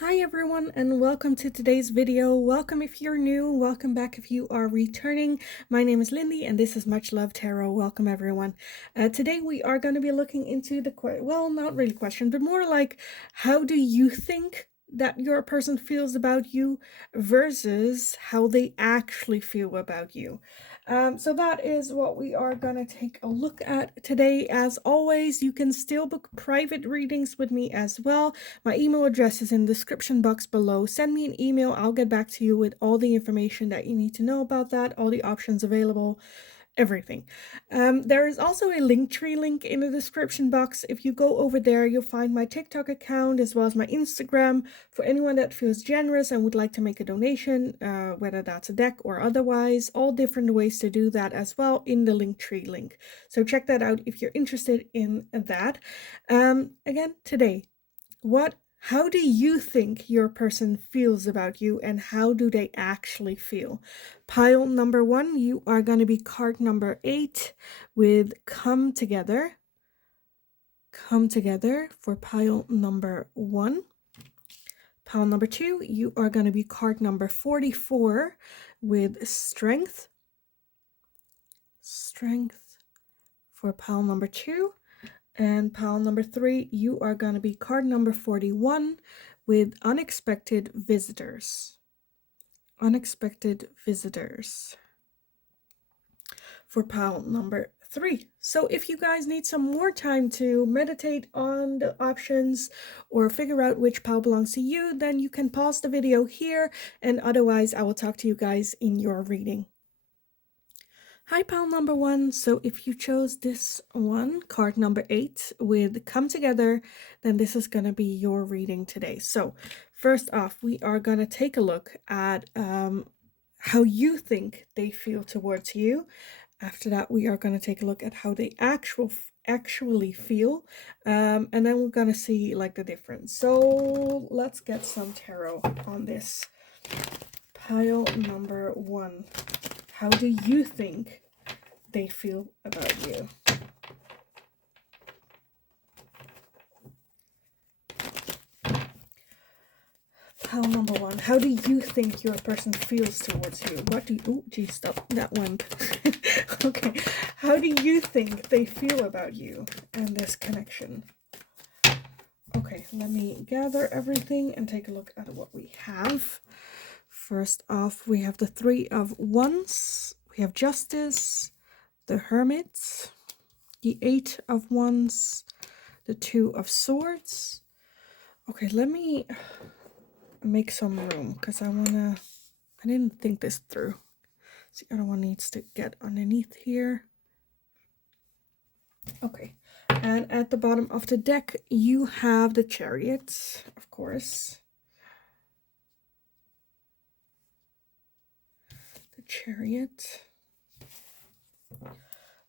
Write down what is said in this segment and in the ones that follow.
Hi everyone and welcome to today's video. Welcome if you're new, welcome back if you are returning. My name is Lindy and this is Much Love Tarot. Welcome everyone. Today we are going to be looking into the, well, not really question, but more like how do you think that your person feels about you versus how they actually feel about you. So that is what we are going to take a look at today. As always, you can still book private readings with me as well. My email address is in the description box below. Send me an email. I'll get back to you with all the information that you need to know about that, all the options available, everything. There is also a Linktree link in the description box. If you go over there, you'll find my TikTok account as well as my Instagram for anyone that feels generous and would like to make a donation, whether that's a deck or otherwise. All different ways to do that as well in the Linktree link. So check that out if you're interested in that. Again, today, how do you think your person feels about you and how do they actually feel? Pile number 1, you are going to be card number 8 with Come Together. Come Together for pile number 1. Pile number 2, you are going to be card number 44 with Strength. Strength for pile number 2. And pile number 3, you are going to be card number 41 with Unexpected Visitors. Unexpected Visitors for pile number 3. So if you guys need some more time to meditate on the options or figure out which pile belongs to you, then you can pause the video here, and otherwise I will talk to you guys in your reading. Hi pile number 1, so if you chose this one, card number 8 with Come Together, then this is going to be your reading today. So first off, we are going to take a look at how you think they feel towards you. After that, we are going to take a look at how they actually feel, and then we're going to see like the difference. So let's get some tarot on this. Pile number 1. How do you think they feel about you? Pile number 1. How do you think your person feels towards you? What do you... Oh, geez, stop. That went. Okay. How do you think they feel about you and this connection? Okay, let me gather everything and take a look at what we have. First off, we have the 3 of Wands. We have Justice, the Hermit, the 8 of Wands, the 2 of Swords. Okay, let me make some room because I didn't think this through. So the other one needs to get underneath here. Okay, and at the bottom of the deck, you have the Chariot, of course. The Chariot.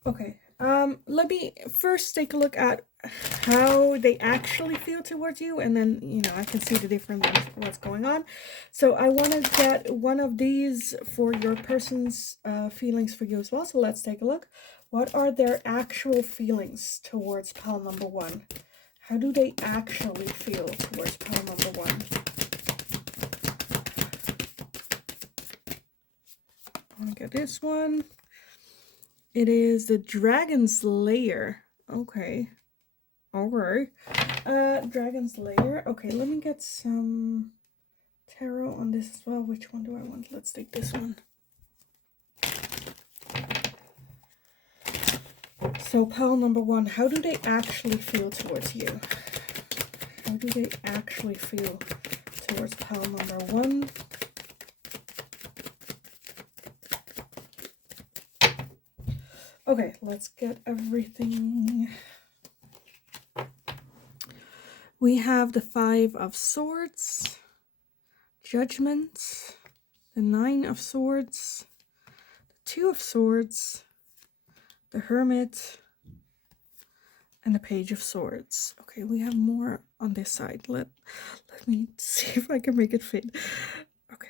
Okay, let me first take a look at how they actually feel towards you, and then, you know, I can see the difference in what's going on. So I want to get one of these for your person's feelings for you as well. So let's take a look. What are their actual feelings towards pile number 1? How do they actually feel towards pile number 1? I want to get this one. It is the Dragon's Lair. Okay. Alright. Dragon's Lair. Okay, let me get some tarot on this as well. Which one do I want? Let's take this one. So pile number 1, how do they actually feel towards you? How do they actually feel towards pile number 1? Okay, let's get everything. We have the 5 of Swords, Judgment, the 9 of Swords, the 2 of Swords, the Hermit, and the Page of Swords. Okay, we have more on this side. Let me see if I can make it fit. Okay.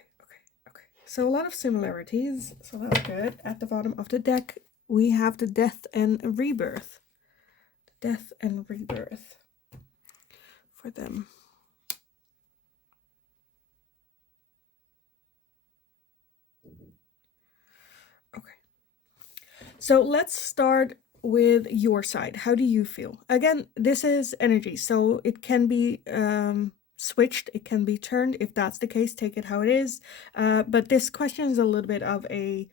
So a lot of similarities, so that's good. At the bottom of the deck, we have the Death and Rebirth. Death and Rebirth for them. So let's start with your side. How do you feel? Again, this is energy, so it can be switched, it can be turned. If that's the case, take it how it is. But this question is a little bit of a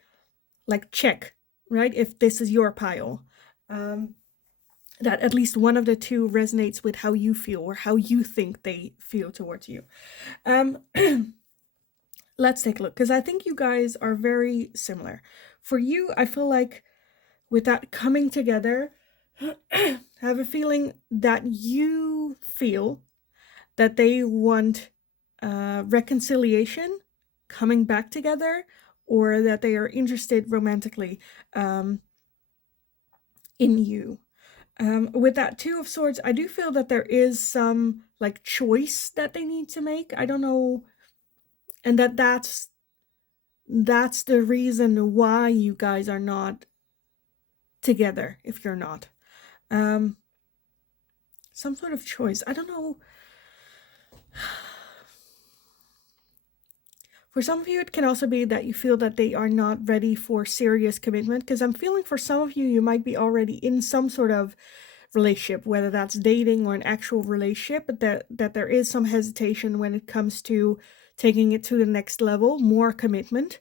like check, right? If this is your pile, that at least one of the two resonates with how you feel or how you think they feel towards you. Um, let's take a look, because I think you guys are very similar. For you, I feel like with that coming together, I have a feeling that you feel that they want reconciliation, coming back together, or that they are interested romantically in you. With that Two of Swords, I do feel that there is some like choice that they need to make. I don't know, and that's the reason why you guys are not together. If you're not, some sort of choice. I don't know. For some of you, it can also be that you feel that they are not ready for serious commitment, because I'm feeling for some of you, you might be already in some sort of relationship, whether that's dating or an actual relationship, but that there is some hesitation when it comes to taking it to the next level, more commitment.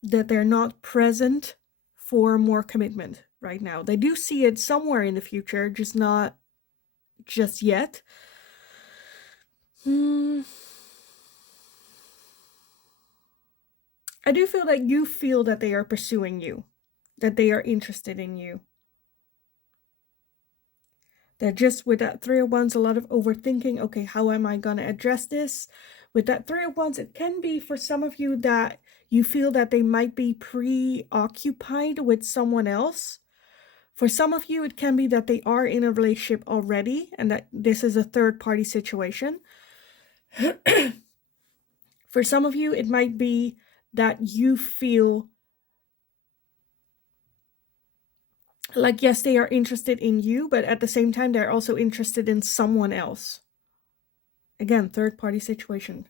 That they're not present for more commitment right now. They do see it somewhere in the future, just not just yet. I do feel that you feel that they are pursuing you, that they are interested in you. That just with that Three of Wands, a lot of overthinking. Okay, how am I going to address this? With that Three of Wands, it can be for some of you that you feel that they might be preoccupied with someone else. For some of you, it can be that they are in a relationship already and that this is a third-party situation. For some of you, it might be that you feel like, yes, they are interested in you, but at the same time, they're also interested in someone else. Again, third-party situation.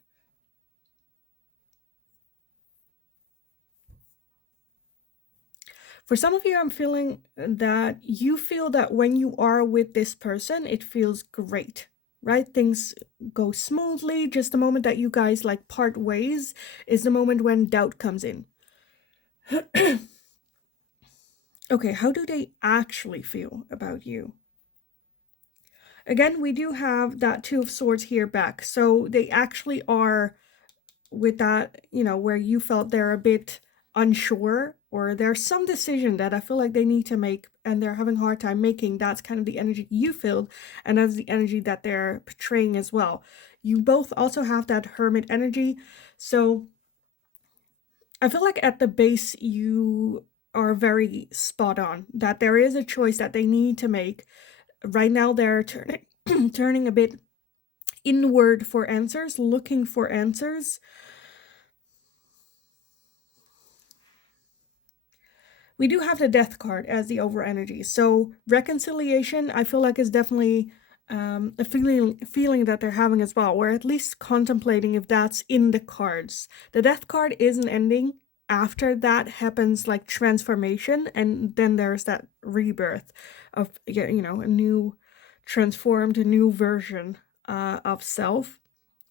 For some of you, I'm feeling that you feel that when you are with this person, it feels great, right? Things go smoothly. Just the moment that you guys like part ways is the moment when doubt comes in. Okay, how do they actually feel about you? Again, we do have that Two of Swords here back. So they actually are with that, where you felt they're a bit unsure, or there's some decision that I feel like they need to make and they're having a hard time making. That's kind of the energy you feel, and that's the energy that they're portraying as well. You both also have that Hermit energy. So I feel like at the base you are very spot on, that there is a choice that they need to make. Right now they're turning a bit inward for answers, looking for answers. We do have the Death card as the over energy. So reconciliation, I feel like, is definitely a feeling that they're having as well, or at least contemplating if that's in the cards. The Death card is an ending. After that happens like transformation, and then there's that rebirth of, a new transformed, a new version of self.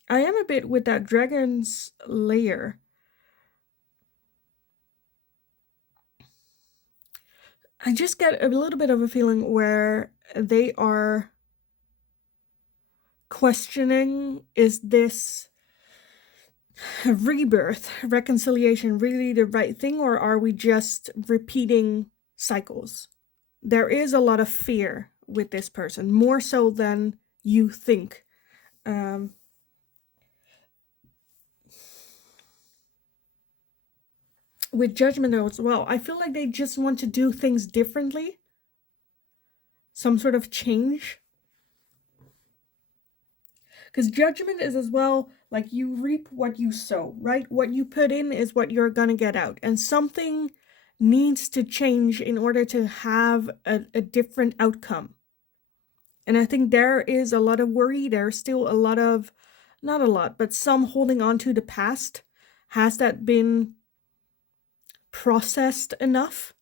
I am a bit with that Dragon's Lair. I just get a little bit of a feeling where they are questioning, is this rebirth, reconciliation really the right thing, or are we just repeating cycles? There is a lot of fear with this person, more so than you think. With Judgment as well, I feel like they just want to do things differently, some sort of change. Because Judgment is as well like you reap what you sow, right? What you put in is what you're gonna get out, and something needs to change in order to have a different outcome. And I think there is a lot of worry. There's still a lot of, not a lot, but some holding on to the past. Has that been processed enough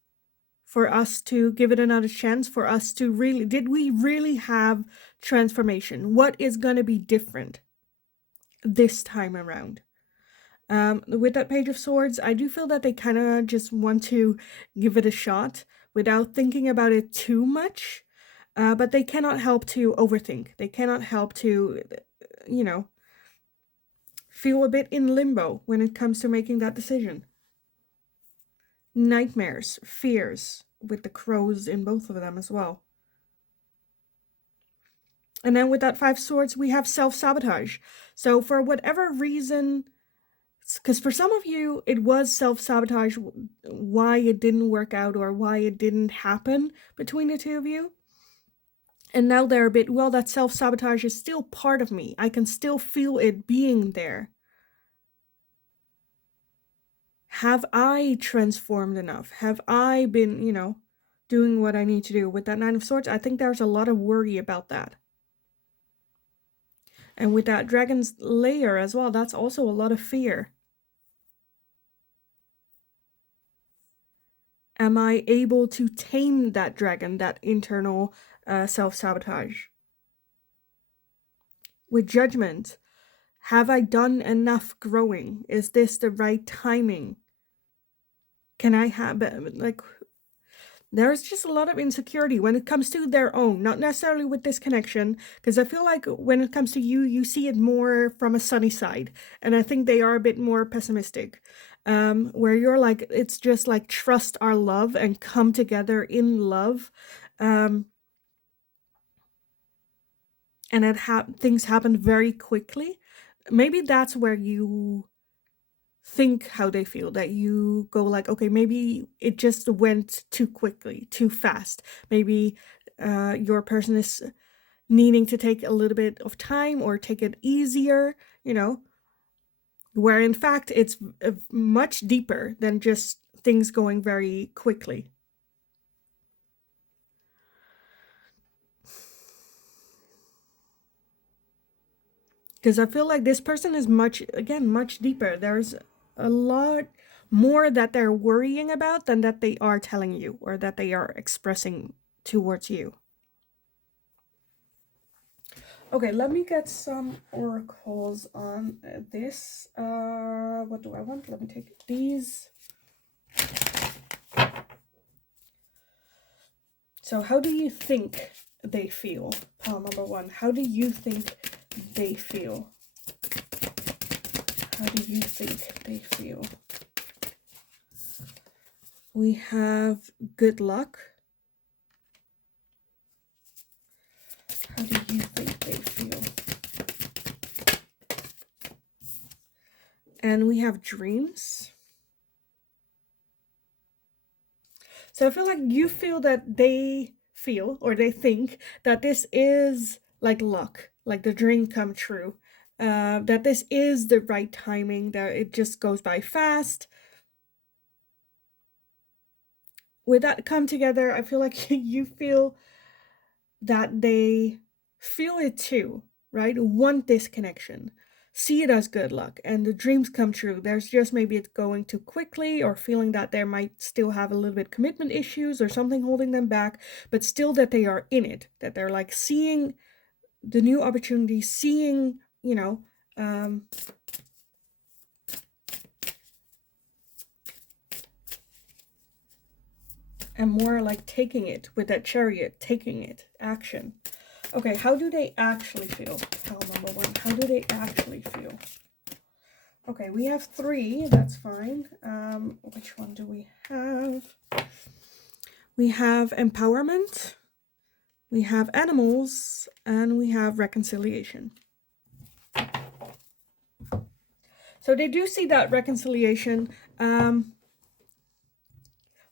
for us to give it another chance, for us to really, did we really have transformation? What is going to be different this time around? With that Page of Swords, I do feel that they kind of just want to give it a shot without thinking about it too much. But they cannot help to overthink. They cannot help to, you know, feel a bit in limbo when it comes to making that decision. Nightmares, fears, with the crows in both of them as well. And then with that 5 swords, we have self-sabotage. So for whatever reason, because for some of you, it was self-sabotage, why it didn't work out or why it didn't happen between the two of you. And now they're a bit, well, that self-sabotage is still part of me. I can still feel it being there. Have I transformed enough? Have I been, you know, doing what I need to do? With that 9 of Swords, I think there's a lot of worry about that. And with that Dragon's Lair as well, that's also a lot of fear. Am I able to tame that dragon, that internal self-sabotage? With Judgment, have I done enough growing? Is this the right timing? Can I have, like, there's just a lot of insecurity when it comes to their own, not necessarily with this connection, because I feel like when it comes to you, you see it more from a sunny side, and I think they are a bit more pessimistic, where you're like, it's just like, trust our love and come together in love, and things happen very quickly. Maybe that's where you think how they feel, that you go like, okay, maybe it just went too quickly, too fast. Maybe your person is needing to take a little bit of time or take it easier, you know, where in fact it's much deeper than just things going very quickly. Because I feel like this person is much deeper. There's a lot more that they're worrying about than that they are telling you or that they are expressing towards you. Okay, let me get some oracles on this. What do I want? Let me take these. So how do you think they feel? Pile number 1. How do you think they feel? How do you think they feel? We have good luck. How do you think they feel? And we have dreams. So I feel like you feel that they feel, or they think, that this is like luck, like the dream come true. That this is the right timing, that it just goes by fast. With that come together, I feel like you feel that they feel it too, right? Want this connection. See it as good luck, and the dreams come true. There's just maybe it's going too quickly, or feeling that they might still have a little bit commitment issues or something holding them back, but still that they are in it, that they're like seeing the new opportunity, seeing, you know, and more like taking it with that Chariot, taking it, action. Okay, how do they actually feel? Pile number 1, how do they actually feel? Okay, we have 3, that's fine. Which one do we have? We have empowerment, we have animals, and we have reconciliation. So they do see that reconciliation.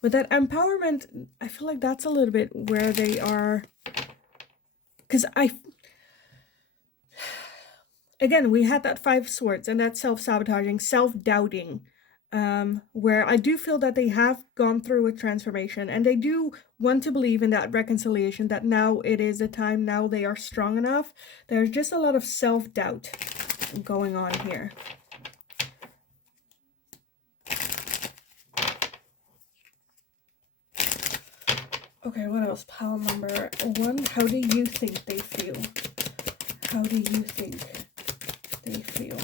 With that empowerment, I feel like that's a little bit where they are, because again, we had that 5 swords and that self-sabotaging, self-doubting, where I do feel that they have gone through a transformation, and they do want to believe in that reconciliation, that now it is a time, now they are strong enough. There's just a lot of self-doubt going on here. Okay, what else? Pile number 1. How do you think they feel? How do you think they feel?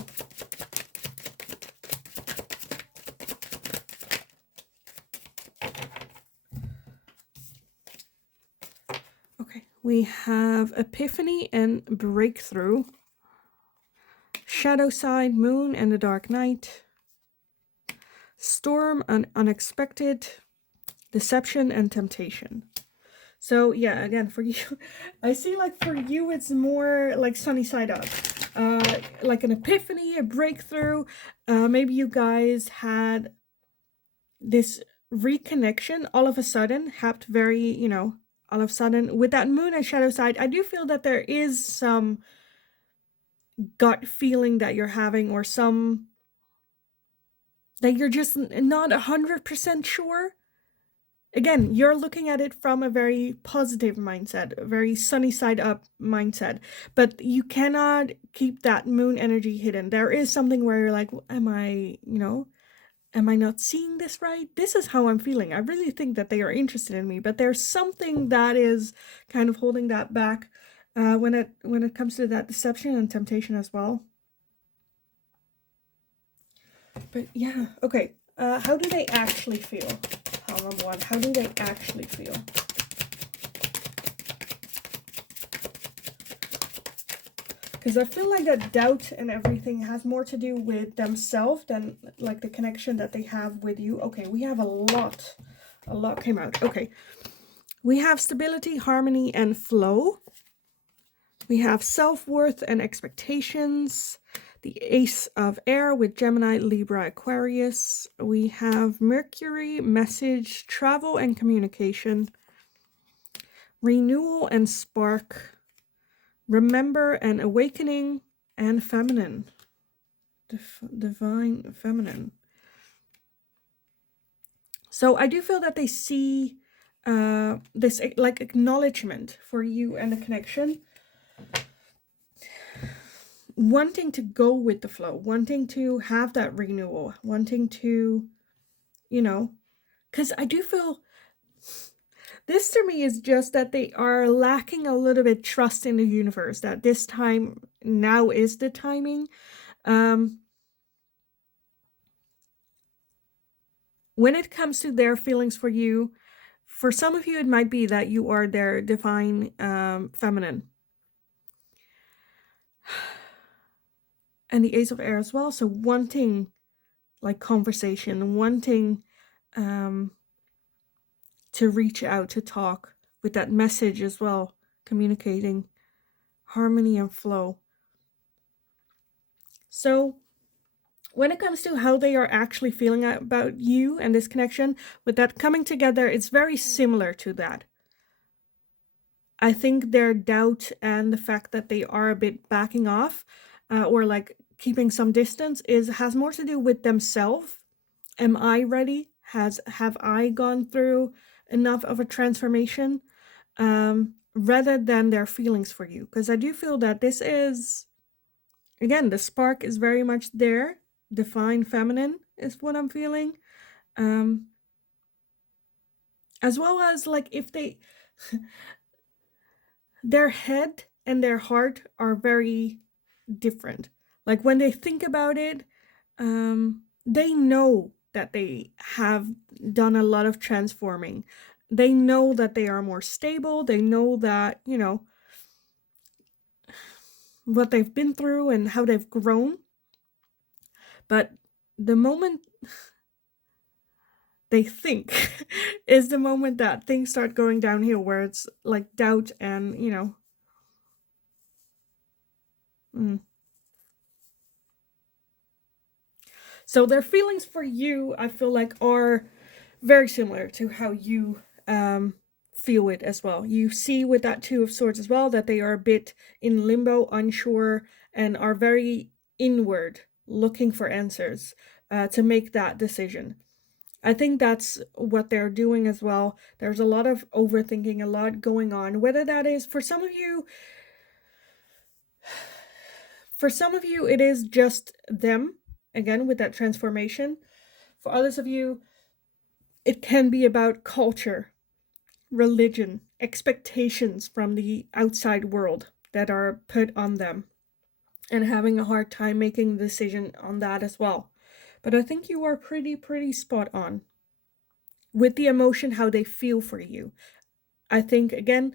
Okay, we have epiphany and breakthrough. Shadow side, moon and the dark night. Storm and unexpected. Deception and temptation. So yeah, again, for you, I see like for you, it's more like sunny side up. Like an epiphany, a breakthrough. Maybe you guys had this reconnection all of a sudden, happened very, all of a sudden. With that moon and shadow side, I do feel that there is some gut feeling that you're having, or some that you're just not 100% sure. Again, you're looking at it from a very positive mindset, a very sunny side up mindset, but you cannot keep that moon energy hidden. There is something where you're like, am I not seeing this right? This is how I'm feeling. I really think that they are interested in me, but there's something that is kind of holding that back when it comes to that deception and temptation as well. But yeah, okay. How do they actually feel? Pile number 1. How do they actually feel? Because I feel like that doubt and everything has more to do with themselves than like the connection that they have with you. Okay, we have a lot came out. Okay, we have stability, harmony, and flow. We have self-worth and expectations. The Ace of Air with Gemini, Libra, Aquarius. We have Mercury, message, travel and communication. Renewal and spark. Remember and awakening, and feminine. Divine feminine. So I do feel that they see this like acknowledgement for you and the connection. Wanting to go with the flow, wanting to have that renewal, wanting to, because I do feel this to me is just that they are lacking a little bit trust in the universe, that this time now is the timing. When it comes to their feelings for you, for some of you, it might be that you are their divine feminine. And the Ace of Air as well. So wanting like conversation, wanting to reach out, to talk with that message as well, communicating harmony and flow. So when it comes to how they are actually feeling about you and this connection, with that coming together, it's very similar to that. I think their doubt and the fact that they are a bit backing off or like keeping some distance has more to do with themselves. Am I ready? Have I gone through enough of a transformation? Rather than their feelings for you. Because I do feel that this is, again, the spark is very much there. Divine feminine is what I'm feeling. As well as like if they, their head and their heart are very different. Like when they think about it, they know that they have done a lot of transforming. They know that they are more stable. They know that, what they've been through and how they've grown. But the moment they think is the moment that things start going downhill, where it's like doubt and, So their feelings for you, I feel like, are very similar to how you feel it as well. You see with that Two of Swords as well that they are a bit in limbo, unsure, and are very inward, looking for answers to make that decision. I think that's what they're doing as well. There's a lot of overthinking, a lot going on. Whether that is for some of you, it is just them, again, with that transformation. For others of you, it can be about culture. religion, expectations from the outside world that are put on them, and having a hard time making a decision on that as well. But I think you are pretty spot on with the emotion, how they feel for you. I think, again,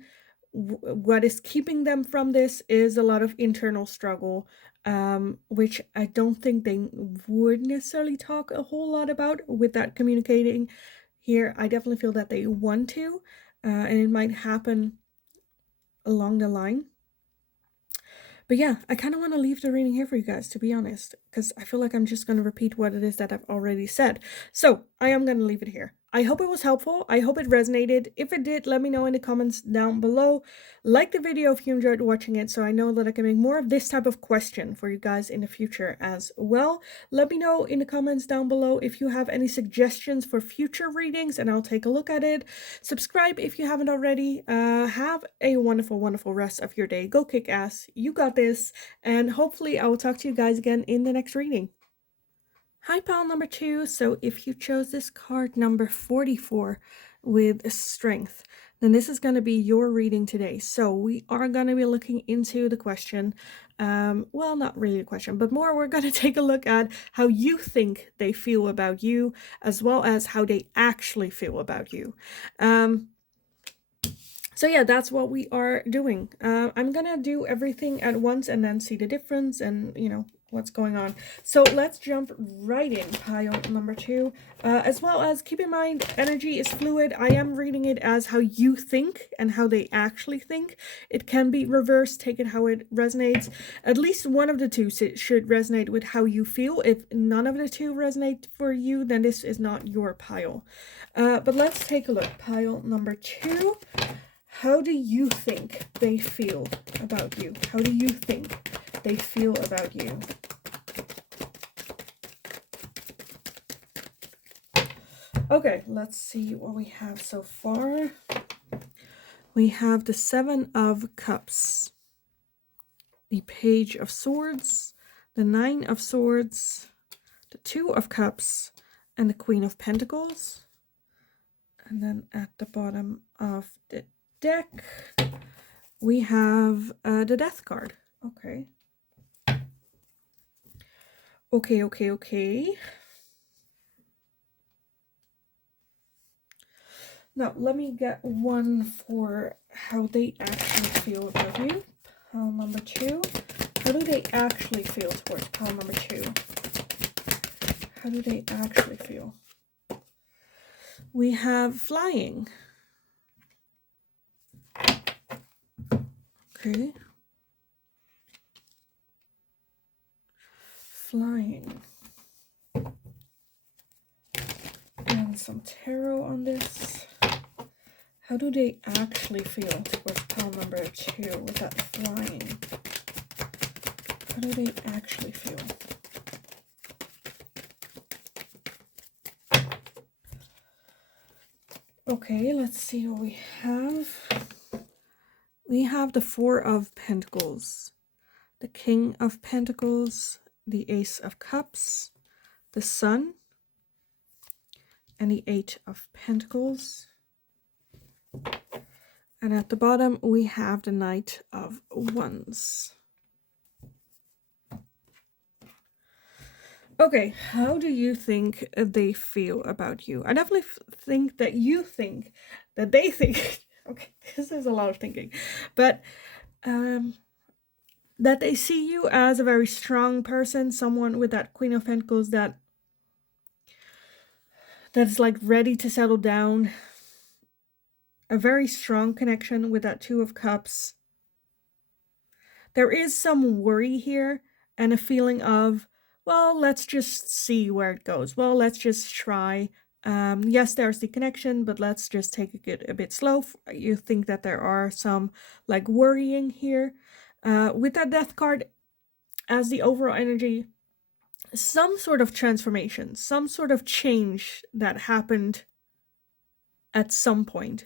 what is keeping them from this is a lot of internal struggle, which I don't think they would necessarily talk a whole lot about with that communicating here. I definitely feel that they want to, and it might happen along the line. But yeah, I kind of want to leave the reading here for you guys, to be honest, because I feel like I'm just going to repeat what it is that I've already said. So I am going to leave it here. I hope it was helpful. I hope it resonated. If it did, let me know in the comments down below. Like the video if you enjoyed watching it, so I know that I can make more of this type of question for you guys in the future as well. Let me know in the comments down below if you have any suggestions for future readings, and I'll take a look at it. Subscribe if you haven't already. Have a wonderful rest of your day. Go kick ass. You got this. And hopefully I will talk to you guys again in the next reading. Hi, pile number 2. So if you chose this card number 44 with strength, then this is going to be your reading today. So we are going to be looking into the question, well, not really a question, but more we're going to take a look at how you think they feel about you, as well as how they actually feel about you. So yeah, that's what we are doing. I'm gonna do everything at once and then see the difference and, you know, what's going on. So let's jump right in, pile number 2. As well as keep in mind, energy is fluid. I am reading it as how you think and how they actually think. It can be reversed, take it how it resonates. At least one of the two should resonate with how you feel. If none of the two resonate for you, then this is not your pile. But let's take a look. Pile number 2. How do you think they feel about you? How do you think they feel about you? Okay, let's see what we have so far. We have the 7 of Cups, the Page of Swords, the 9 of Swords, the 2 of Cups, and the Queen of Pentacles. And then at the bottom of the deck, we have the Death card. Okay. Okay. Now, let me get one for how they actually feel about you. Pile number 2. How do they actually feel towards pile number 2? How do they actually feel? We have flying. Okay. Flying. And some tarot on this. How do they actually feel towards pile number 2 with that flying? How do they actually feel? Okay, let's see what we have. We have the 4 of Pentacles, the King of Pentacles, the Ace of Cups, the Sun, and the 8 of Pentacles. And at the bottom, we have the Knight of Wands. Okay, how do you think they feel about you? I definitely think that you think that they think. Okay, this is a lot of thinking. But that they see you as a very strong person, someone with that Queen of Pentacles that's like ready to settle down. A very strong connection with that 2 of Cups. There is some worry here and a feeling of, well, let's just see where it goes. Well, let's just try. Yes, there's the connection, but let's just take it a bit slow. You think that there are some like worrying here. With that Death card as the overall energy, some sort of transformation, some sort of change that happened at some point,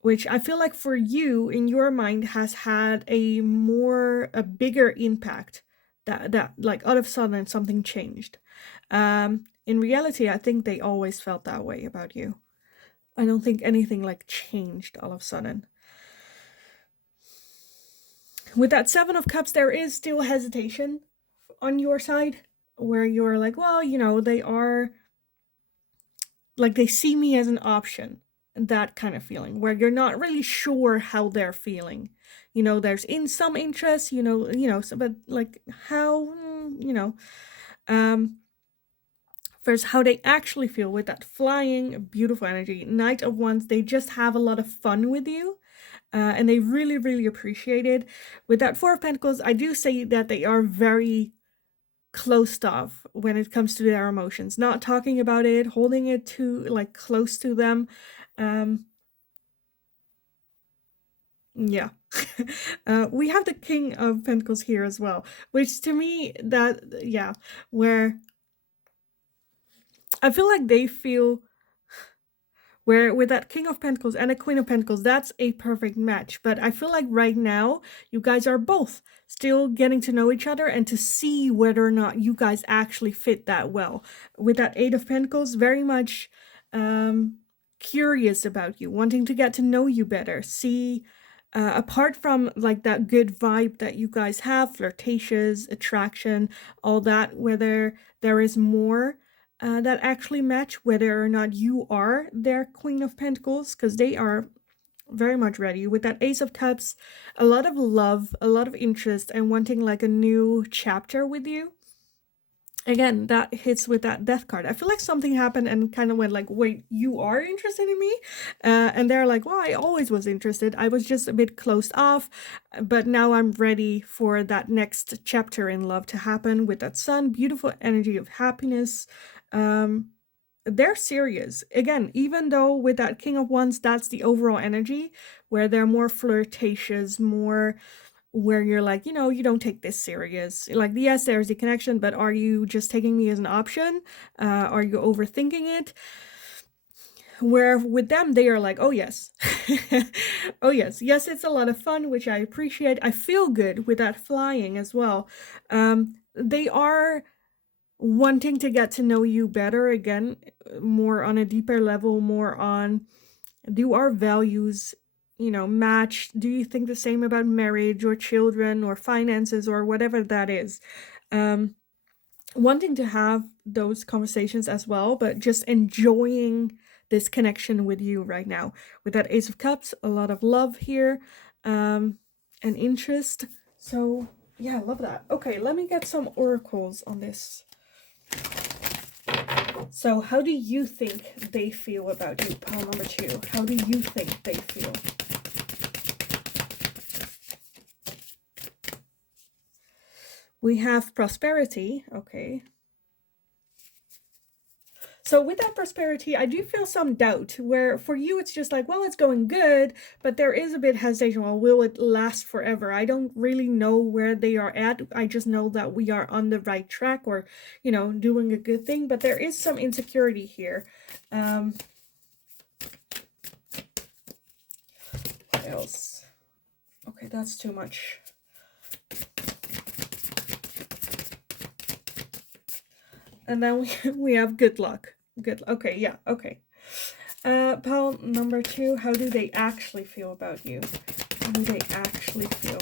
which I feel like for you in your mind has had a bigger impact, that like all of a sudden something changed. In reality, I think they always felt that way about you. I don't think anything like changed all of a sudden. With that Seven of Cups, there is still hesitation on your side, where you're like, well, you know, they are like, they see me as an option. That kind of feeling where you're not really sure how they're feeling. You know, there's in some interest, so, but like how, first how they actually feel with that flying, beautiful energy. Knight of Wands, they just have a lot of fun with you. And they really, really appreciate it. With that Four of Pentacles, I do say that they are very closed off when it comes to their emotions, not talking about it, holding it to like close to them. Yeah. We have the King of Pentacles here as well, which to me, that, yeah, where I feel like they feel, where with that King of Pentacles and a Queen of Pentacles, that's a perfect match. But I feel like right now, you guys are both still getting to know each other and to see whether or not you guys actually fit that well. With that Eight of Pentacles, very much curious about you, wanting to get to know you better, see, apart from like that good vibe that you guys have, flirtatious, attraction, all that, whether there is more that actually match, whether or not you are their Queen of Pentacles, because they are very much ready. With that Ace of Cups, a lot of love, a lot of interest, and wanting like a new chapter with you. Again, that hits with that Death card. I feel like something happened and kind of went like, wait, you are interested in me? And they're like, well, I always was interested. I was just a bit closed off, but now I'm ready for that next chapter in love to happen. With that Sun, beautiful energy of happiness. They're serious. Again, even though with that King of Wands, that's the overall energy, where they're more flirtatious, more where you're like, you don't take this serious. Like, yes, there's the connection, but are you just taking me as an option? Are you overthinking it? Where with them, they are like, oh yes. Oh yes. Yes, it's a lot of fun, which I appreciate. I feel good with that flying as well. They are wanting to get to know you better, again, more on a deeper level, more on, do our values match? Do you think the same about marriage or children or finances or whatever that is? Wanting to have those conversations as well, but just enjoying this connection with you right now. With that Ace of Cups, a lot of love here, and interest. So yeah, I love that. Okay, let me get some oracles on this. So how do you think they feel about you, pile number 2? How do you think they feel? We have prosperity. Okay. So with that prosperity, I do feel some doubt, where for you it's just like, well, it's going good, but there is a bit hesitation. Well, will it last forever? I don't really know where they are at. I just know that we are on the right track, or, doing a good thing, but there is some insecurity here. What else? Okay, that's too much. And then we have good luck. Good. Okay, yeah, okay. Pile number 2, how do they actually feel about you? How do they actually feel?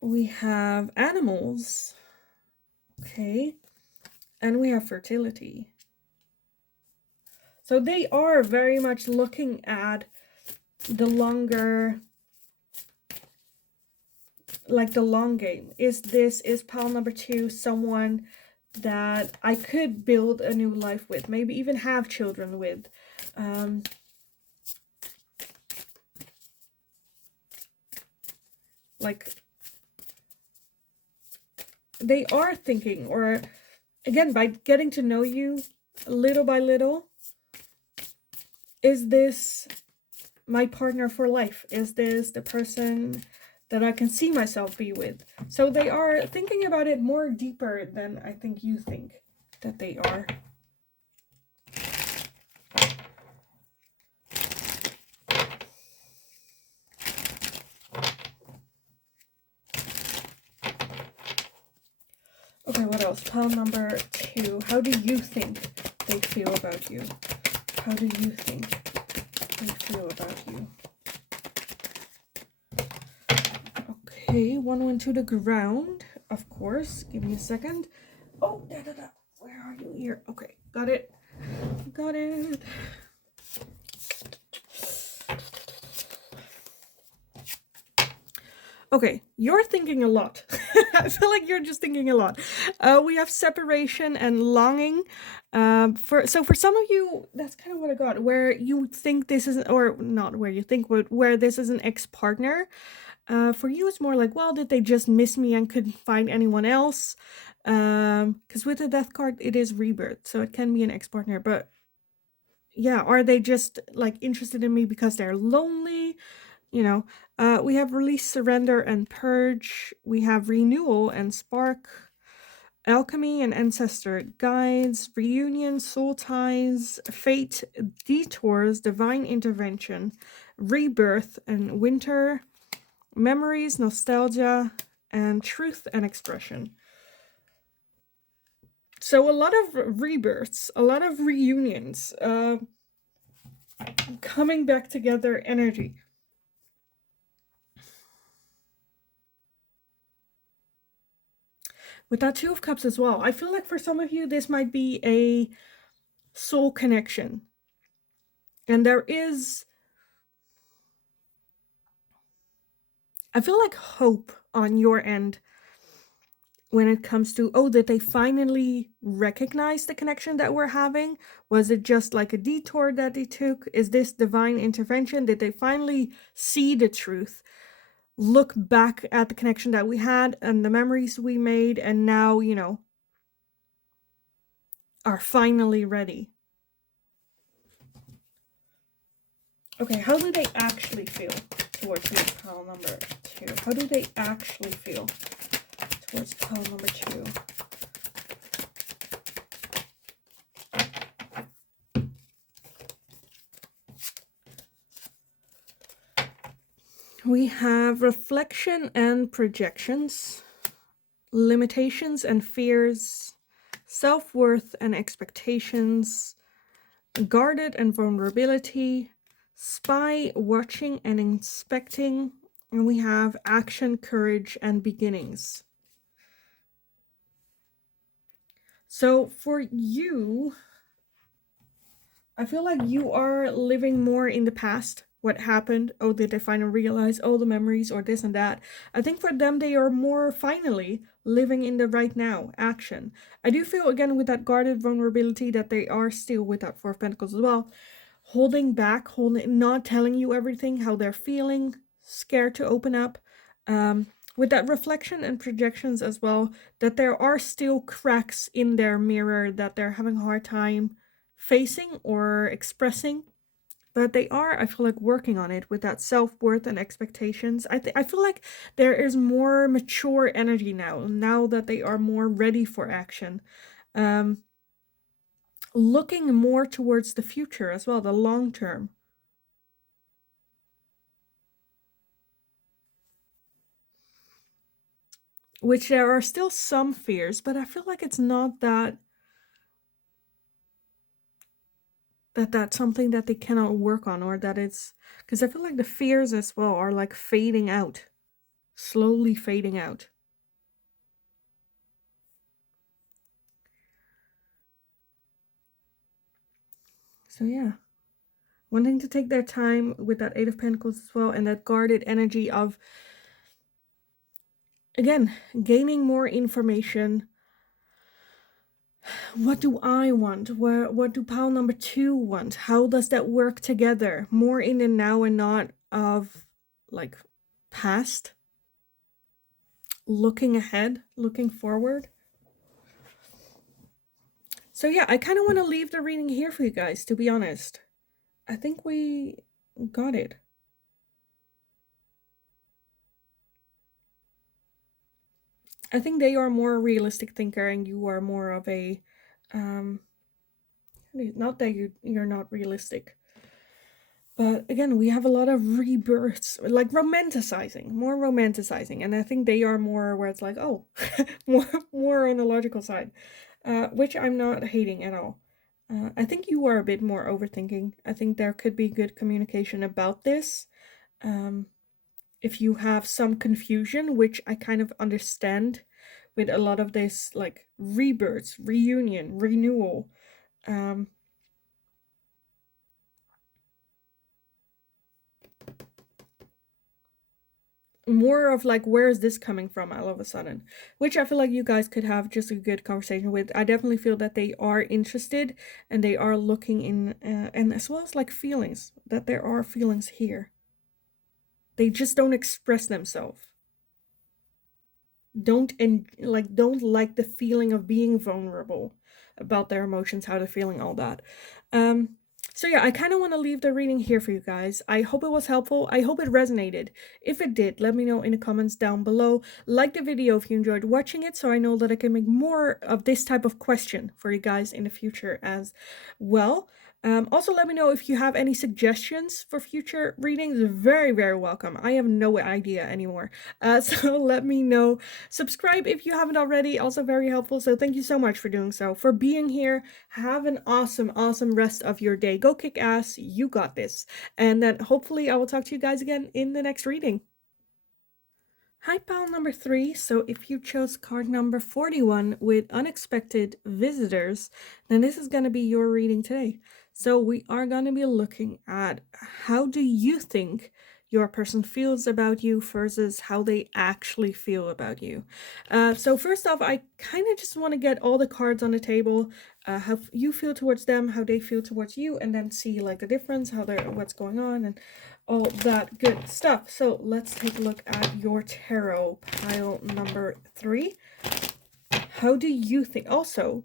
We have animals. Okay. And we have fertility. So they are very much looking at the longer, like the long game. Is pile number 2 someone that I could build a new life with, maybe even have children with? Like, they are thinking, or again, by getting to know you little by little, is this my partner for life? Is this the person that I can see myself be with? So they are thinking about it more deeper than I think you think that they are. Okay, what else? Pile number 2. How do you think they feel about you? How do you think they feel about you? Okay, one went to the ground, of course. Give me a second. Oh, da. Where are you here? Okay, got it. Got it. Okay, you're thinking a lot. I feel like you're just thinking a lot. We have separation and longing. For some of you, that's kind of what I got. Where you think this is, or not where you think, but where this is an ex-partner. For you, it's more like, well, did they just miss me and couldn't find anyone else? Because with the death card, it is rebirth, so it can be an ex-partner. But yeah, are they just like interested in me because they're lonely? You know, we have release, surrender, and purge. We have renewal and spark, alchemy and ancestor guides, reunion, soul ties, fate, detours, divine intervention, rebirth and winter, memories, nostalgia, and truth and expression. So a lot of rebirths, a lot of reunions, coming back together energy. With that Two of Cups as well, I feel like for some of you, this might be a soul connection. And there is, I feel like, hope on your end when it comes to, oh, did they finally recognize the connection that we're having? Was it just like a detour that they took? Is this divine intervention? Did they finally see the truth? Look back at the connection that we had and the memories we made, and now, you know, are finally ready. Okay, how do they actually feel towards you, pile number 2? How do they actually feel towards pile number 2? We have reflection and projections, limitations and fears, self-worth and expectations, guarded and vulnerability, spy, watching and inspecting, and we have action, courage, and beginnings. So for you, I feel like you are living more in the past. What happened? Oh, did they finally realize all the memories or this and that? I think for them, they are more finally living in the right now, action. I do feel, again, with that guarded vulnerability, that they are still, with that Four of Pentacles as well, holding back, not telling you everything, how they're feeling, scared to open up. With that reflection and projections as well, that there are still cracks in their mirror that they're having a hard time facing or expressing, but they are, I feel like, working on it with that self-worth and expectations. I feel like there is more mature energy now that they are more ready for action, looking more towards the future as well, the long term. Which there are still some fears, but I feel like it's not that's something that they cannot work on, or that it's, because I feel like the fears as well are like fading out, slowly fading out. So yeah, wanting to take their time with that Eight of Pentacles as well, and that guarded energy of, again, gaining more information. What do I want? What do pile number 2 want? How does that work together? More in the now and not of like past. Looking ahead, looking forward. So yeah, I kind of want to leave the reading here for you guys, to be honest. I think we got it. I think they are more a realistic thinker and you are more of a not that you're not realistic. But again, we have a lot of rebirths, like romanticizing, more romanticizing. And I think they are more where it's like, oh, more on the logical side, which I'm not hating at all. I think you are a bit more overthinking. I think there could be good communication about this. If you have some confusion, which I kind of understand with a lot of this, like rebirths, reunion, renewal. More of like, where is this coming from all of a sudden, which I feel like you guys could have just a good conversation with. I definitely feel that they are interested and they are looking in, and as well as like feelings, that there are feelings here. They just don't express themselves. Don't like the feeling of being vulnerable about their emotions, how they're feeling, all that. um so yeah, I kind of want to leave the reading here for you guys. I hope it was helpful. I hope it resonated. If it did, let me know in the comments down below. Like the video if you enjoyed watching it, so I know that I can make more of this type of question for you guys in the future as well. Also, let me know if you have any suggestions for future readings. Very, very welcome. I have no idea anymore. So let me know. Subscribe if you haven't already, also very helpful. So thank you so much for doing so, for being here. Have an awesome, awesome rest of your day. Go kick ass. You got this. And then hopefully I will talk to you guys again in the next reading. Hi, pile number 3. So if you chose card number 41 with unexpected visitors, then this is going to be your reading today. So we are going to be looking at, how do you think your person feels about you versus how they actually feel about you. So first off, I kind of just want to get all the cards on the table, how you feel towards them, how they feel towards you, and then see like the difference, how they're, what's going on, and all that good stuff. So let's take a look at your tarot pile number 3. How do you think? Also,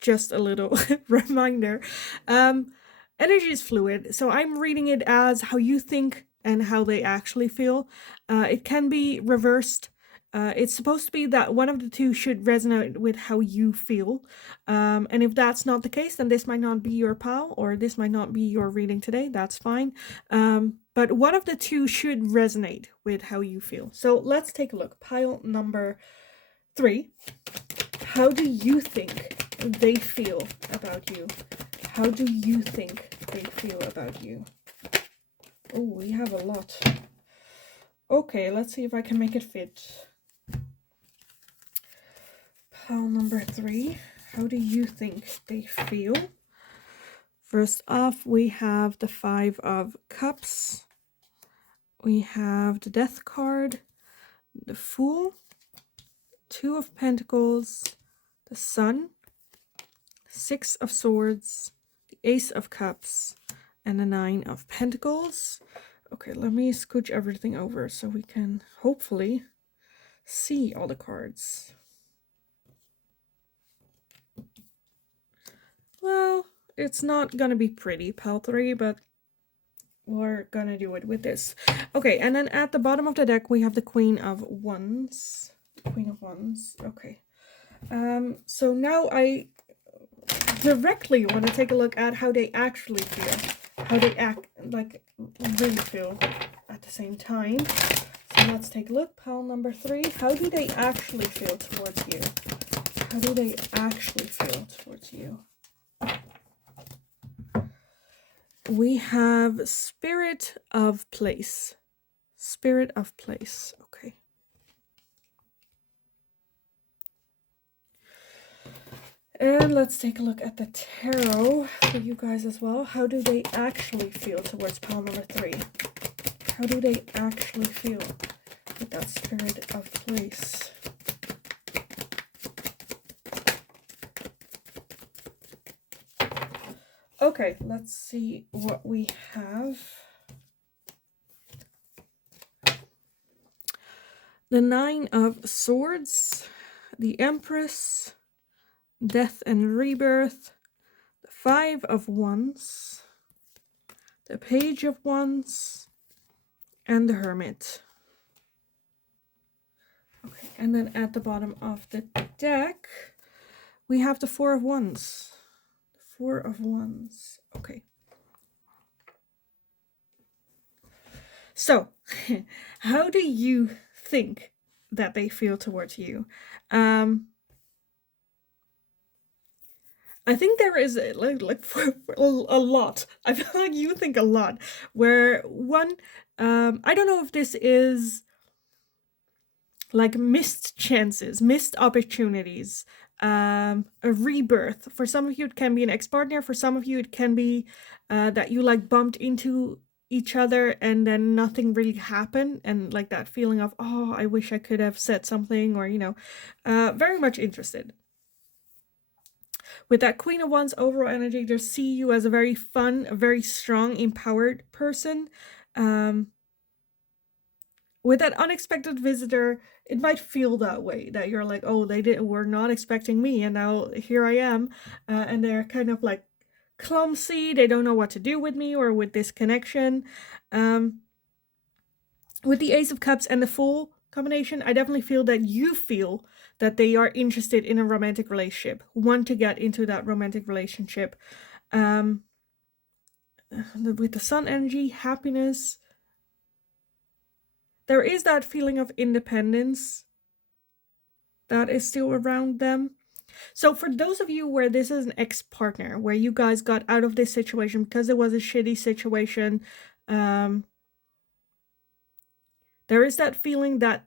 just a little reminder, energy is fluid, so I'm reading it as how you think and how they actually feel. It can be reversed. It's supposed to be that one of the two should resonate with how you feel. And if that's not the case, then this might not be your pile, or this might not be your reading today. That's fine. But one of the two should resonate with how you feel. So let's take a look. Pile number 3. How do you think they feel about you? How do you think they feel about you? Oh, we have a lot. Okay, let's see if I can make it fit. Pile number 3. How do you think they feel? First off, we have the 5 of Cups. We have the Death card, the Fool, 2 of Pentacles, the Sun, 6 of Swords, the Ace of Cups, and the 9 of Pentacles. Okay, let me scooch everything over so we can hopefully see all the cards. Well, it's not gonna be pretty, pile 3, but we're gonna do it with this. Okay, and then at the bottom of the deck we have the Queen of Wands. Queen of Wands. Okay. So now I directly want to take a look at how they actually feel. How they act, like, really feel at the same time. So let's take a look. Pile number 3. How do they actually feel towards you? How do they actually feel towards you? We have Spirit of Place. Spirit of Place. Okay. And let's take a look at the tarot for you guys as well. How do they actually feel towards pile number 3? How do they actually feel with that Spirit of Place? Okay, let's see what we have. The 9 of Swords, the Empress, Death and Rebirth, the 5 of Wands, the Page of Wands, and the Hermit. Okay, and then at the bottom of the deck, we have the 4 of Wands. The 4 of Wands. Okay. So, how do you think that they feel towards you? I think there is for a lot. I feel like you think a lot. Where one, I don't know if this is like missed chances, missed opportunities, a rebirth. For some of you, it can be an ex-partner. For some of you, it can be that you like bumped into each other and then nothing really happened, and like that feeling of, oh, I wish I could have said something, or very much interested. With that Queen of Wands overall energy, just see you as a very fun, a very strong, empowered person. With that unexpected visitor, it might feel that way, that you're like, oh, were not expecting me, and now here I am, and they're kind of like clumsy, they don't know what to do with me or with this connection. With the Ace of Cups and the Fool combination, I definitely feel that you feel that they are interested in a romantic relationship, want to get into that romantic relationship. With the Sun energy, happiness, there is that feeling of independence that is still around them. So for those of you where this is an ex-partner, where you guys got out of this situation because it was a shitty situation, there is that feeling that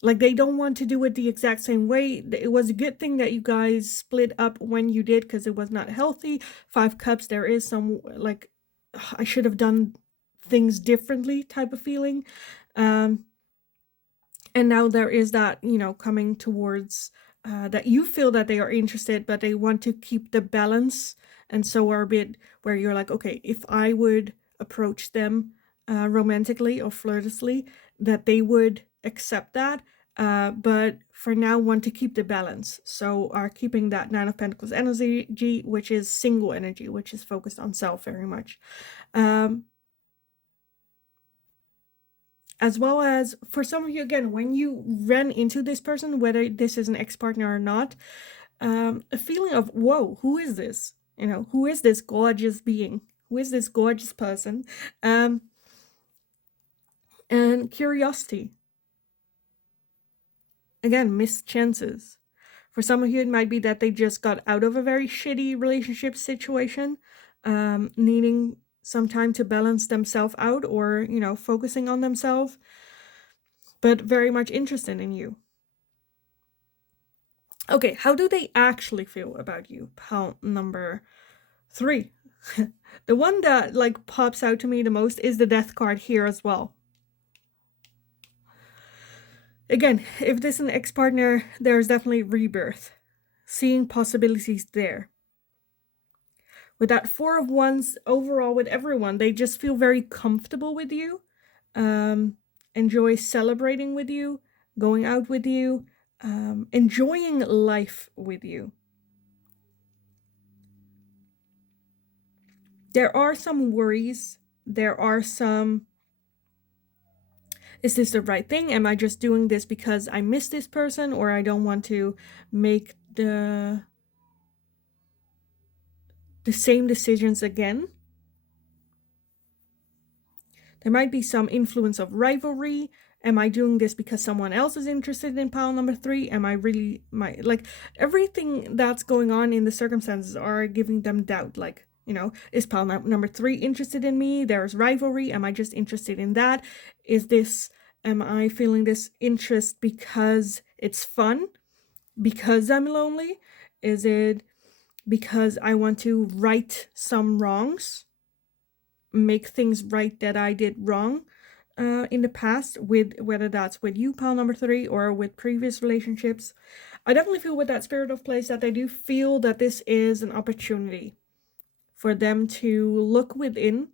like they don't want to do it the exact same way. It was a good thing that you guys split up when you did, because it was not healthy. 5 Cups, there is some like, I should have done things differently type of feeling. And now there is that, coming towards that you feel that they are interested, but they want to keep the balance. And so are a bit where you're like, okay, if I would approach them romantically or flirtishly, that they would accept that. But for now, want to keep the balance. So are keeping that 9 of Pentacles energy, which is single energy, which is focused on self very much. As well as for some of you, again, when you ran into this person, whether this is an ex-partner or not, a feeling of, whoa, who is this? Who is this gorgeous being? Who is this gorgeous person? And curiosity. Again, missed chances. For some of you, it might be that they just got out of a very shitty relationship situation, needing some time to balance themselves out, or, focusing on themselves, but very much interested in you. Okay, how do they actually feel about you? Pile number 3. The one that like pops out to me the most is the Death card here as well. Again, if this is an ex-partner, there's definitely rebirth. Seeing possibilities there. With that 4 of Wands, overall with everyone, they just feel very comfortable with you. Enjoy celebrating with you, going out with you, enjoying life with you. There are some worries. There are some, is this the right thing? Am I just doing this because I miss this person, or I don't want to make the same decisions again? There might be some influence of rivalry. Am I doing this because someone else is interested in pile number 3? Am I really, like, everything that's going on in the circumstances are giving them doubt. Like, is pile number 3 interested in me? There's rivalry. Am I just interested in that? Am I feeling this interest because it's fun? Because I'm lonely? Is it because I want to right some wrongs? Make things right that I did wrong in the past, with whether that's with you, pile number 3, or with previous relationships. I definitely feel with that Spirit of Place that they do feel that this is an opportunity for them to look within,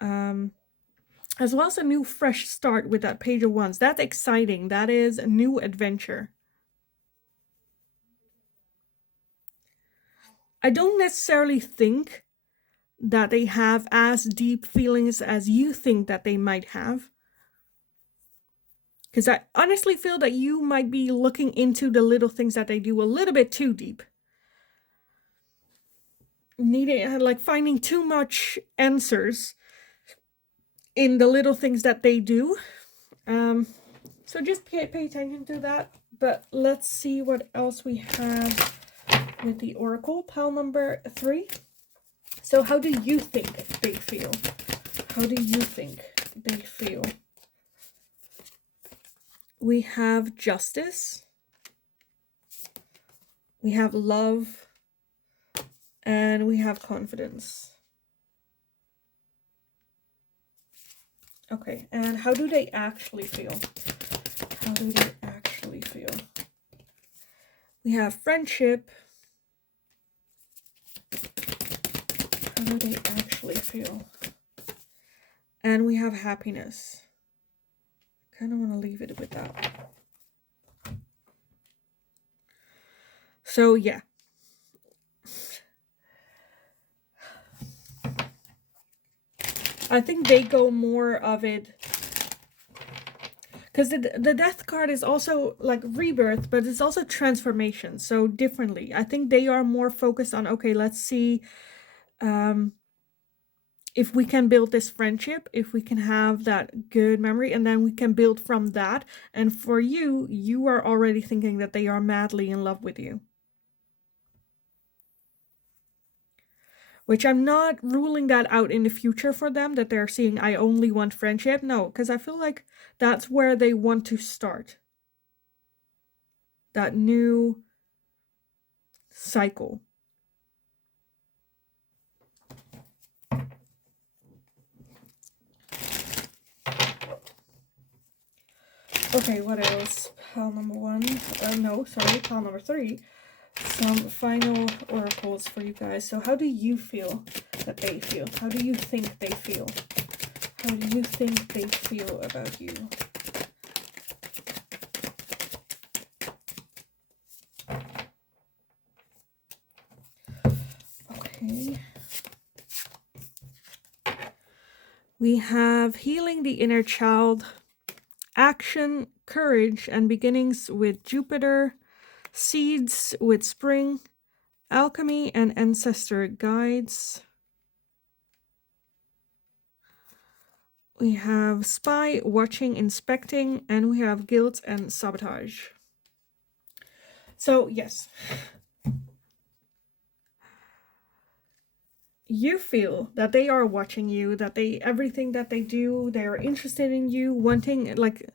as well as a new fresh start with that Page of Wands. That's exciting. That is a new adventure. I don't necessarily think that they have as deep feelings as you think that they might have. Because I honestly feel that you might be looking into the little things that they do a little bit too deep. Needing, like, finding too much answers in the little things that they do. So just pay attention to that. But let's see what else we have with the oracle, pile number 3. So how do you think they feel? How do you think they feel? We have justice. We have love. And we have confidence. Okay, and how do they actually feel? How do they actually feel? We have friendship. How do they actually feel? And we have happiness. I kind of want to leave it with that. So yeah. I think they go more of it, because the death card is also like rebirth, but it's also transformation, so differently. I think they are more focused on, okay, let's see if we can build this friendship, if we can have that good memory, and then we can build from that. And for you, you are already thinking that they are madly in love with you. Which I'm not ruling that out in the future for them, that they're seeing, I only want friendship. No, because I feel like that's where they want to start. That new cycle. Okay, what else? Pile number 1. No, sorry, pile number 3. Some final oracles for you guys. So how do you feel that they feel? How do you think they feel? How do you think they feel about you? Okay. We have healing the inner child, action, courage, and beginnings with Jupiter, seeds with spring, alchemy, and ancestor guides. We have spy, watching, inspecting, and we have guilt and sabotage. So yes, you feel that they are watching you, that they, everything that they do, they are interested in you, wanting, like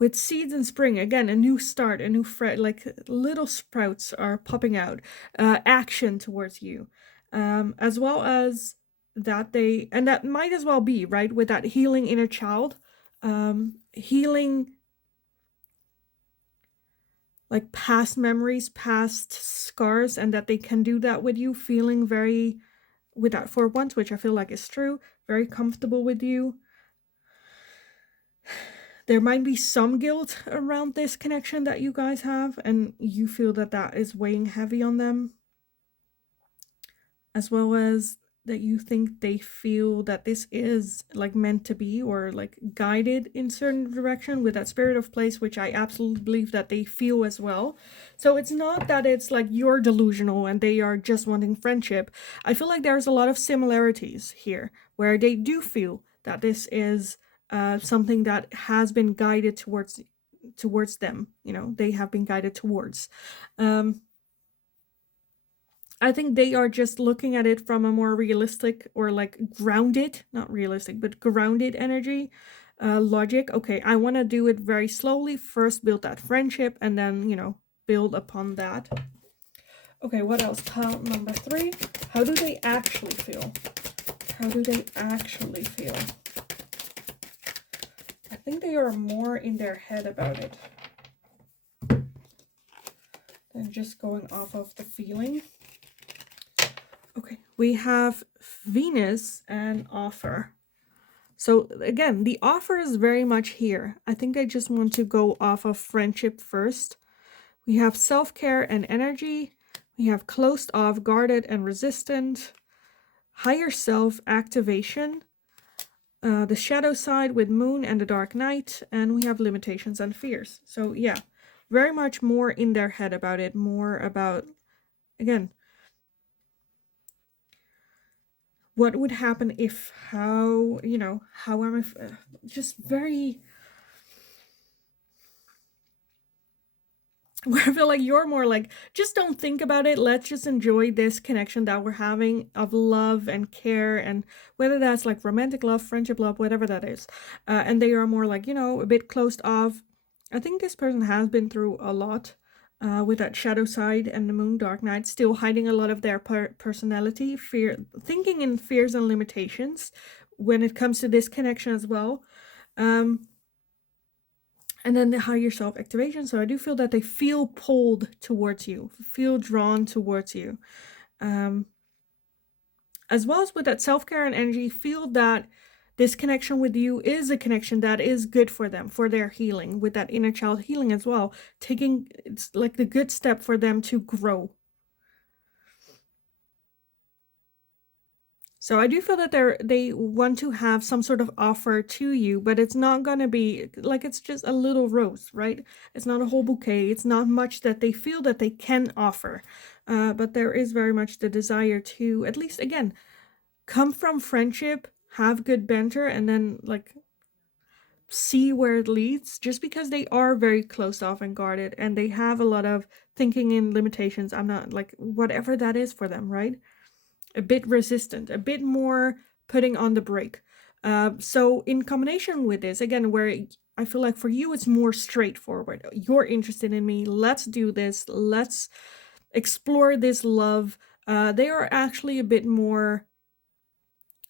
with seeds in spring, again, a new start, a new like little sprouts are popping out, action towards you, as well as that they, and that might as well be, right, with that healing inner child, healing like past memories, past scars, and that they can do that with you, feeling very, with that for once, which I feel like is true, very comfortable with you. There might be some guilt around this connection that you guys have, and you feel that that is weighing heavy on them, as well as that you think they feel that this is like meant to be, or like guided in certain direction with that spirit of place, which I absolutely believe that they feel as well. So it's not that it's like you're delusional and they are just wanting friendship. I feel like there's a lot of similarities here where they do feel that this is something that has been guided towards them, you know, they have been guided towards. I think they are just looking at it from a more realistic, or like grounded, not realistic, but grounded energy, logic. Okay, I want to do it very slowly. First build that friendship, and then, you know, build upon that. Okay, what else? Pile number 3. How do they actually feel? How do they actually feel? I think they are more in their head about it than just going off of the feeling. Okay, we have Venus and offer. So again, the offer is very much here. I think I just want to go off of friendship first. We have self-care and energy. We have closed off, guarded, and resistant. Higher self activation. The shadow side with moon and the dark night. And we have limitations and fears. So yeah, very much more in their head about it. More about, again, what would happen if, how, you know, how am I, just very, where I feel like you're more like, just don't think about it. Let's just enjoy this connection that we're having of love and care, and whether that's like romantic love, friendship love, whatever that is. And they are more like, a bit closed off. I think this person has been through a lot with that shadow side and the moon dark night, still hiding a lot of their personality, fear, thinking in fears and limitations when it comes to this connection as well. Um, and then the higher self activation. So I do feel that they feel pulled towards you, feel drawn towards you. Um, as well as with that self care and energy, feel that this connection with you is a connection that is good for them, for their healing, with that inner child healing as well. It's like the good step for them to grow. So I do feel that they want to have some sort of offer to you, but it's not gonna be like, it's just a little rose, right? It's not a whole bouquet. It's not much that they feel that they can offer. But there is very much the desire to, at least again, come from friendship, have good banter, and then like see where it leads, just because they are very closed off and guarded, and they have a lot of thinking in limitations. I'm not like, whatever that is for them, right? A bit resistant, a bit more putting on the brake. So in combination with this, again, where I feel like for you it's more straightforward. You're interested in me. Let's do this. Let's explore this love. They are actually a bit more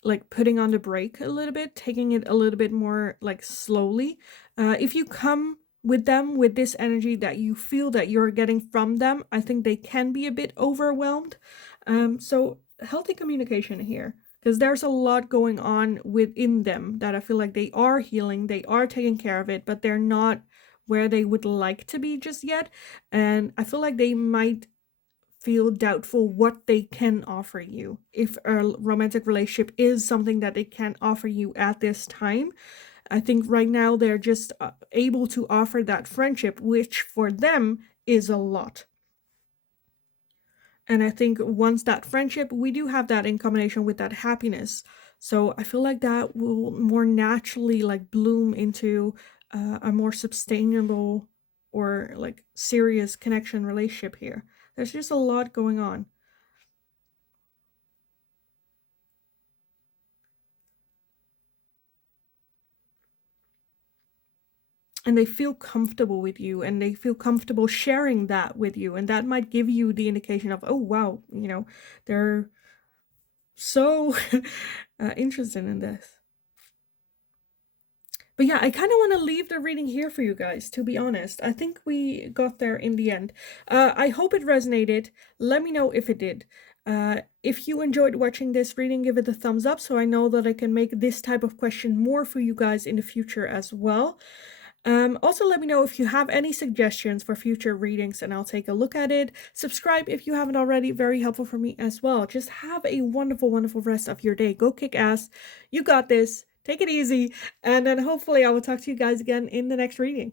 like putting on the brake a little bit, taking it a little bit more like slowly. If you come with them with this energy that you feel that you're getting from them, I think they can be a bit overwhelmed. So healthy communication here, because there's a lot going on within them that I feel like they are healing, they are taking care of it, but they're not where they would like to be just yet. And I feel like they might feel doubtful what they can offer you, if a romantic relationship is something that they can offer you at this time. I think right now they're just able to offer that friendship, which for them is a lot. And I think once that friendship, we do have that in combination with that happiness. So I feel like that will more naturally like bloom into a more sustainable or like serious connection relationship here. There's just a lot going on. And they feel comfortable with you, and they feel comfortable sharing that with you, and that might give you the indication of, oh wow, they're so interested in this. But yeah, I kind of want to leave the reading here for you guys, to be honest. I think we got there in the end. I hope it resonated. Let me know if it did. If you enjoyed watching this reading, give it a thumbs up so I know that I can make this type of question more for you guys in the future as well. Also, let me know if you have any suggestions for future readings and I'll take a look at it. Subscribe if you haven't already, very helpful for me as well. Just have a wonderful, wonderful rest of your day. Go kick ass. You got this. Take it easy. And then hopefully I will talk to you guys again in the next reading.